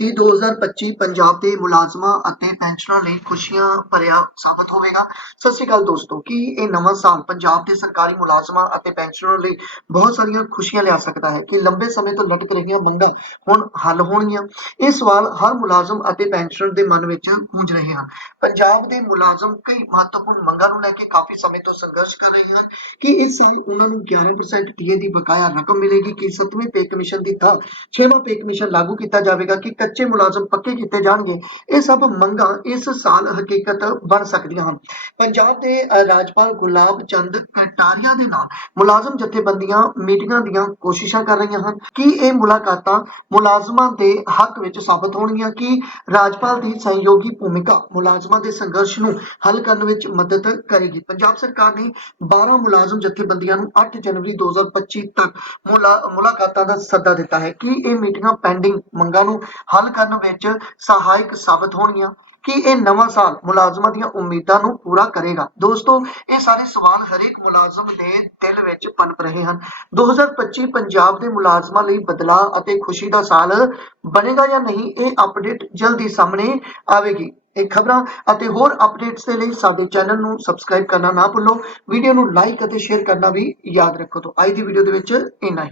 ਕਿ 2025 ਪੰਜਾਬ ਦੇ ਮੁਲਾਜ਼ਮਾਂ ਅਤੇ ਪੈਨਸ਼ਨਰਾਂ ਲਈ ਖੁਸ਼ੀਆਂ ਭਰਿਆ ਸਾਬਤ ਹੋਵੇਗਾ। ਸਤਿ ਸ਼੍ਰੀ ਅਕਾਲ ਦੋਸਤੋ, ਕਿ ਇਹ ਨਵਾਂ ਸਾਲ ਪੰਜਾਬ ਦੇ ਸਰਕਾਰੀ ਮੁਲਾਜ਼ਮਾਂ ਅਤੇ ਪੈਨਸ਼ਨਰਾਂ ਲਈ ਬਹੁਤ ਸਾਰੀਆਂ ਖੁਸ਼ੀਆਂ ਲਿਆ ਸਕਦਾ ਹੈ ਕਿ ਲੰਬੇ ਸਮੇਂ ਤੋਂ ਲਟਕ ਰਹੀਆਂ ਮੰਗਾਂ ਹੁਣ ਹੱਲ ਹੋਣਗੀਆਂ? ਇਹ ਸਵਾਲ ਹਰ ਮੁਲਾਜ਼ਮ ਅਤੇ ਪੈਨਸ਼ਨਰ ਦੇ ਮਨ ਵਿੱਚ ਗੂੰਜ ਰਹੇ ਹਨ। ਪੰਜਾਬ ਦੇ ਮੁਲਾਜ਼ਮ ਕਈ ਮਹੱਤਵਪੂਰਨ ਮੰਗਾਂ ਨੂੰ ਲੈ ਕੇ ਕਾਫੀ ਸਮੇਂ ਤੋਂ ਸੰਘਰਸ਼ ਕਰ ਰਹੇ ਹਨ। ਕਿ ਇਸ ਸਾਲ ਉਹਨਾਂ ਨੂੰ 11% ਟੀਏ ਦੀ ਬਕਾਇਆ ਰਕਮ ਮਿਲੇਗੀ? ਕਿ 7ਵੇਂ ਪੇ ਕਮਿਸ਼ਨ ਦੀ ਥਾਂ 6ਵਾਂ ਪੇ ਕਮਿਸ਼ਨ ਲਾਗੂ ਕੀਤਾ ਜਾਵੇਗਾ? ਕਿ ਕੱਚੇ ਮੁਲਾਜ਼ਮ ਪੱਕੇ ਕੀਤੇ ਜਾਣਗੇ। ਇਹ ਸਭ ਮੰਗਾਂ ਇਸ ਸਾਲ ਹਕੀਕਤ ਬਣ ਸਕਦੀਆਂ ਹਨ। ਪੰਜਾਬ ਦੇ ਰਾਜਪਾਲ ਗੁਲਾਬ ਚੰਦ ਕਟਾਰੀਆ ਦੇ ਨਾਲ ਮੁਲਾਜ਼ਮ ਜਥੇਬੰਦੀਆਂ ਮੀਟਿੰਗਾਂ ਦੀਆਂ ਕੋਸ਼ਿਸ਼ਾਂ ਕਰ ਰਹੀਆਂ ਹਨ। ਕਿ ਇਹ ਮੁਲਾਕਾਤਾਂ ਮੁਲਾਜ਼ਮਾਂ ਦੇ ਹੱਕ ਵਿੱਚ ਸਾਬਤ ਹੋਣਗੀਆਂ? ਕਿ ਰਾਜਪਾਲ ਦੀ ਸਹਿਯੋਗੀ ਭੂਮਿਕਾ ਮੁਲਾਜ਼ਮਾਂ ਦੇ ਸੰਘਰਸ਼ ਨੂੰ ਹੱਲ ਕਰਨ ਵਿੱਚ ਮਦਦ ਕਰੇਗੀ? ਪੰਜਾਬ ਸਰਕਾਰ ਨੇ 12 ਮੁਲਾਜ਼ਮ ਜਥੇਬੰਦੀਆਂ ਨੂੰ 8 ਜਨਵਰੀ 2025 ਤੱਕ ਮੁਲਾ- ਮੁਲਾਕਾਤਾਂ ਦਾ ਸੱਦਾ ਦਿੱਤਾ ਹੈ। ਕਿ ਇਹ ਮੀਟਿੰਗਾਂ ਪੈਂਡਿੰਗ ਮੰਗਾਂ ਨੂੰ ਹੱਲ ਕਰਨ ਵਿੱਚ ਸਹਾਇਕ ਸਾਬਤ ਹੋਣਗੀਆਂ ਕਿ ਇਹ ਨਵਾਂ ਸਾਲ ਮੁਲਾਜ਼ਮਾਂ ਦੀਆਂ ਉਮੀਦਾਂ ਨੂੰ ਪੂਰਾ ਕਰੇਗਾ। ਦੋਸਤੋ, ਇਹ ਸਾਰੇ ਸਵਾਲ ਹਰੇਕ ਮੁਲਾਜ਼ਮ ਦੇ ਦਿਲ ਵਿੱਚ ਪਨਪ ਰਹੇ ਹਨ। 2025 ਪੰਜਾਬ ਦੇ ਮੁਲਾਜ਼ਮਾਂ ਲਈ ਬਦਲਾਅ ਅਤੇ ਖੁਸ਼ੀ ਦਾ ਸਾਲ ਬਣੇਗਾ ਜਾਂ ਨਹੀਂ, ਇਹ ਅਪਡੇਟ ਜਲਦੀ ਸਾਹਮਣੇ ਆਵੇਗੀ। ਇਹ ਖਬਰਾਂ ਅਤੇ ਹੋਰ ਅਪਡੇਟਸ ਦੇ ਲਈ ਸਾਡੇ ਚੈਨਲ ਨੂੰ ਸਬਸਕ੍ਰਾਈਬ ਕਰਨਾ ਨਾ ਭੁੱਲੋ। ਵੀਡੀਓ ਨੂੰ ਲਾਈਕ ਅਤੇ ਸ਼ੇਅਰ ਕਰਨਾ ਵੀ ਯਾਦ ਰੱਖੋ। ਤੋਂ ਅੱਜ ਦੀ ਵੀਡੀਓ ਦੇ ਵਿੱਚ ਇੰਨਾ ਹੀ।